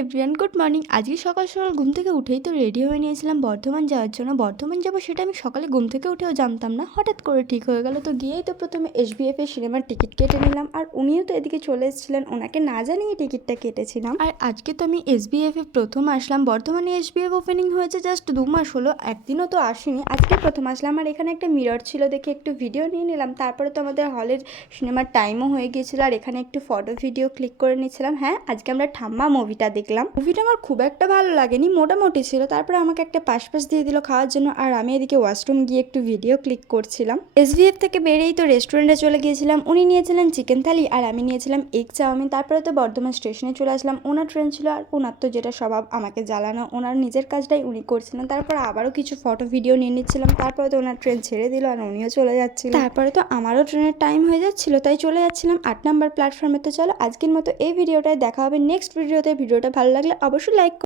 Everyone, good morning. আজকে সকাল সকাল ঘুম থেকে উঠেই তো রেডি হয়ে নিয়েছিলাম বর্ধমান যাওয়ার জন্য। বর্ধমান যাবো সেটা আমি সকালে ঘুম থেকে উঠেও জানতাম না, হঠাৎ করে ঠিক হয়ে গেল। তো গিয়েই তো প্রথমে SBF এর সিনেমার টিকিট কেটে নিলাম, আর উনিও তো এদিকে চলে এসেছিলেন, ওনাকে না জানিয়ে টিকিটটা কেটেছিলাম। আর আজকে তো আমি SBF এ প্রথম আসলাম। বর্ধমানে SBF ওপেনিং হয়েছে জাস্ট 2 মাস হলো, একদিনও তো আসিনি, আজকে প্রথম আসলাম। আর এখানে একটা মিরর ছিল, দেখে একটু ভিডিও নিয়ে নিলাম। তারপরে তো আমাদের হলের সিনেমার টাইমও হয়ে গিয়েছিল, আর এখানে একটু ফটো ভিডিও ক্লিক করে নিচ্ছিলাম। হ্যাঁ, আজকে আমরা ঠাম্মা মুভিটা দেখলাম। মুভিটা আমার খুব একটা ভালো লাগেনি, মোটামুটি ছিল। তারপরে আমাকে একটা পাশ দিয়ে দিল খাওয়ার জন্য, আর আমি এদিকে ওয়াশরুম গিয়ে একটু ভিডিও ক্লিক করছিলাম। SBF থেকে বেরিয়েই তো রেস্টুরেন্টে চলে গিয়েছিলাম। উনি নিয়েছিলেন চিকেন থালি আর আমি নিয়েছিলাম এগ চাউমিন। তারপরে তো বর্ধমান স্টেশনে চলে আসলাম। ওনার ট্রেন ছিল, আর ওনার তো যেটা স্বভাব আমাকে জ্বালানো, ওনার নিজের কাজটাই উনি করছিলেন। তারপর আবারও কিছু ফটো ভিডিও নিয়ে নিচ্ছিলাম। তারপরে তো ওনার ট্রেন ছেড়ে দিল, আর উনিও চলে যাচ্ছিল। তারপরে তো আমারও ট্রেনের টাইম হয়ে যাচ্ছিল, তাই চলে যাচ্ছিলাম 8 নম্বর প্ল্যাটফর্মে। তো চলো আজকের মতো এই ভিডিওটায় দেখা হবে নেক্সট ভিডিওতে। ভিডিওটা ভালো লাগলে অবশ্যই লাইক